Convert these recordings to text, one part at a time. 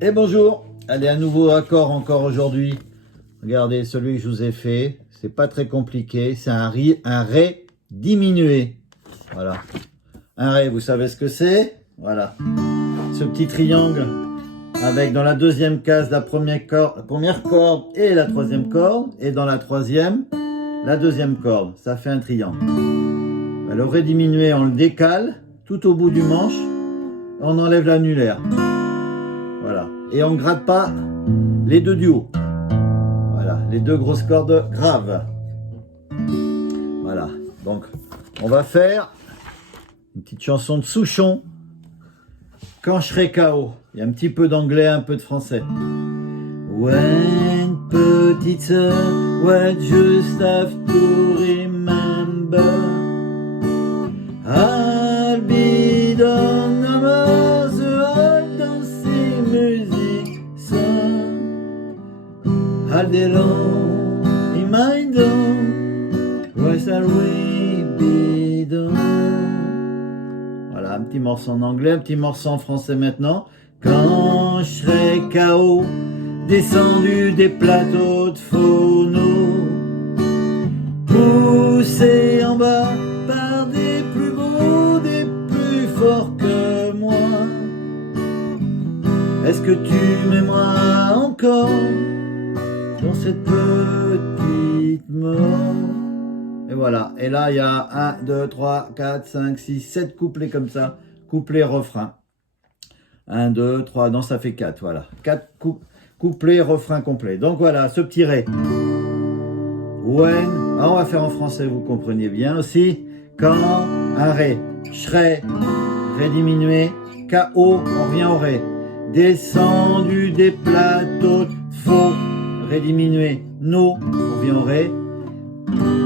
Et bonjour, allez, un nouveau accord encore aujourd'hui. Regardez celui que je vous ai fait, c'est pas très compliqué, c'est un ré diminué. Voilà, un ré, vous savez ce que c'est? Voilà, ce petit triangle avec dans la deuxième case la première corde et la troisième corde, et dans la troisième, la deuxième corde, ça fait un triangle. Le ré diminué, on le décale tout au bout du manche, on enlève l'annulaire. Voilà, et on ne gratte pas les deux du haut. Voilà, les deux grosses cordes graves. Voilà, donc on va faire une petite chanson de Souchon. Quand je serai KO. Il y a un petit peu d'anglais, un peu de français. When petite sœur, what just have to remember, I'll be done over the old dancing music song. All day long in my dawn, what shall we be done? Voilà, un petit morceau en anglais, un petit morceau en français maintenant. Quand je serai KO, descendu des plateaux de phono, poussé en bas par des plus beaux, des plus forts que moi. Est-ce que tu m'aimeras encore dans cette petite mort? Et voilà, et là il y a 1, 2, 3, 4, 5, 6, 7 couplets comme ça, couplet, refrain. 1, 2, 3, non ça fait 4, voilà. 4 couplets, refrain complet. Donc voilà, ce petit ré. When, on va faire en français, vous compreniez bien aussi. Quand, un ré, serai, ré diminué, KO, on revient au ré. Descendu des plateaux de faux, ré diminué, no, on revient au ré.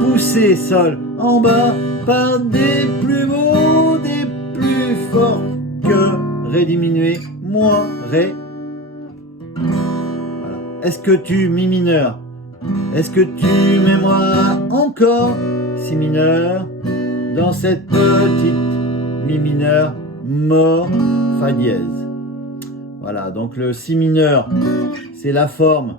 Poussé, sol, en bas, par des plus beaux, des plus forts que, ré diminué, moins, ré. Voilà. Est-ce que tu, mi mineur, est-ce que tu m'aimeras encore, si mineur, dans cette petite mi mineur, mort, fa dièse. Voilà, donc le si mineur, c'est la forme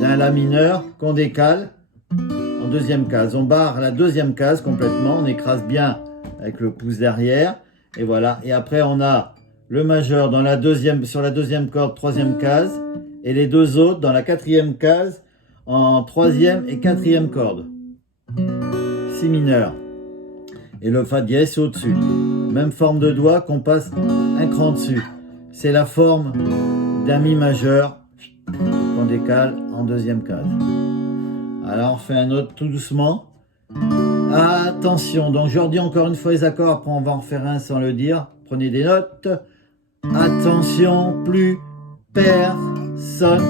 d'un la mineur qu'on décale en deuxième case. On barre la deuxième case complètement, on écrase bien avec le pouce derrière, et voilà. Et après on a le majeur dans la deuxième, sur la deuxième corde, troisième case, et les deux autres dans la quatrième case, en troisième et quatrième corde. Si mineur. Et le fa dièse, c'est au-dessus. Même forme de doigt qu'on passe un cran dessus. C'est la forme d'un mi majeur qu'on décale en deuxième case. Alors on fait un autre tout doucement. Attention, donc je redis encore une fois les accords, après on va en faire un sans le dire. Prenez des notes. Attention, plus personne.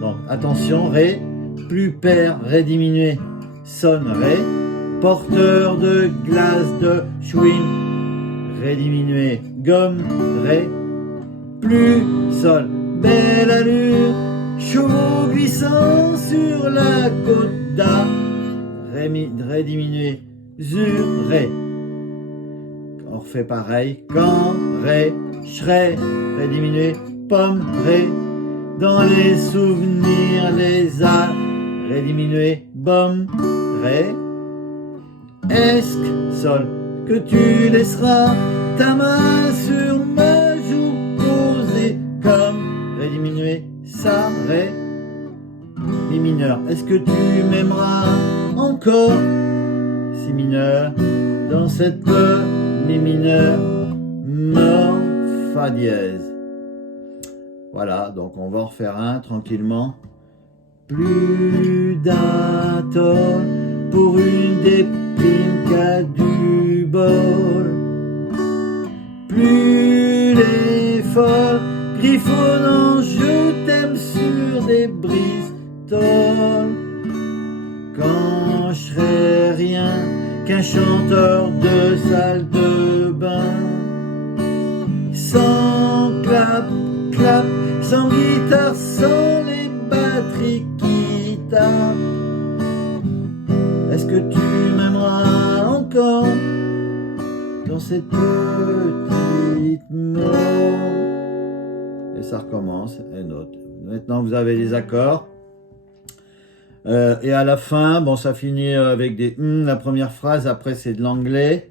Donc attention, ré, plus pair, ré diminué, son, ré. Porteur de glace de chewing, ré diminué, gomme, ré. Plus, sol, belle allure, chaud glissant sur la côte d'A, ré diminué, zur, ré. On refait pareil, quand, ré, serai, ré diminué, pomme, ré. Dans les souvenirs, les A, ré diminué, bom, ré. Est-ce que, sol, que tu laisseras ta main sur ma joue posée comme ré diminué, ça, ré, mi mineur. Est-ce que tu m'aimeras encore, si mineur, dans cette mi mineur, mort, fa dièse. Voilà, donc on va en refaire un tranquillement. Plus d'un tort pour une déprime qu'a du bol. Plus les folles griffonnant, je t'aime sur des bristoles. Quand je serai rien qu'un chanteur de salle de bain, sans clap, clap, sans guitare, sans les batteries qui tapent. Est-ce que tu m'aimeras encore dans cette petite mort? et ça recommence, et note. Maintenant, vous avez les accords. Et à la fin, bon, ça finit avec des la première phrase, après c'est de l'anglais.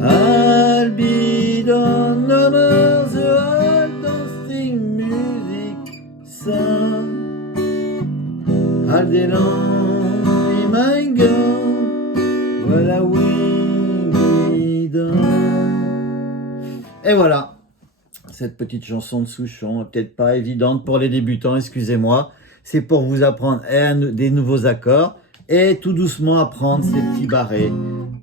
I'll be down over the hall dancing music song. All day long in my gown, well I will be done. Et voilà, cette petite chanson de Souchon, peut-être pas évidente pour les débutants, excusez-moi. C'est pour vous apprendre des nouveaux accords et tout doucement apprendre ces petits barrés,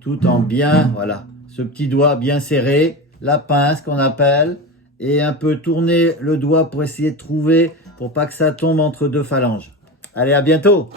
tout en bien, voilà, ce petit doigt bien serré, la pince qu'on appelle, et un peu tourner le doigt pour essayer de trouver, pour pas que ça tombe entre deux phalanges. Allez, à bientôt!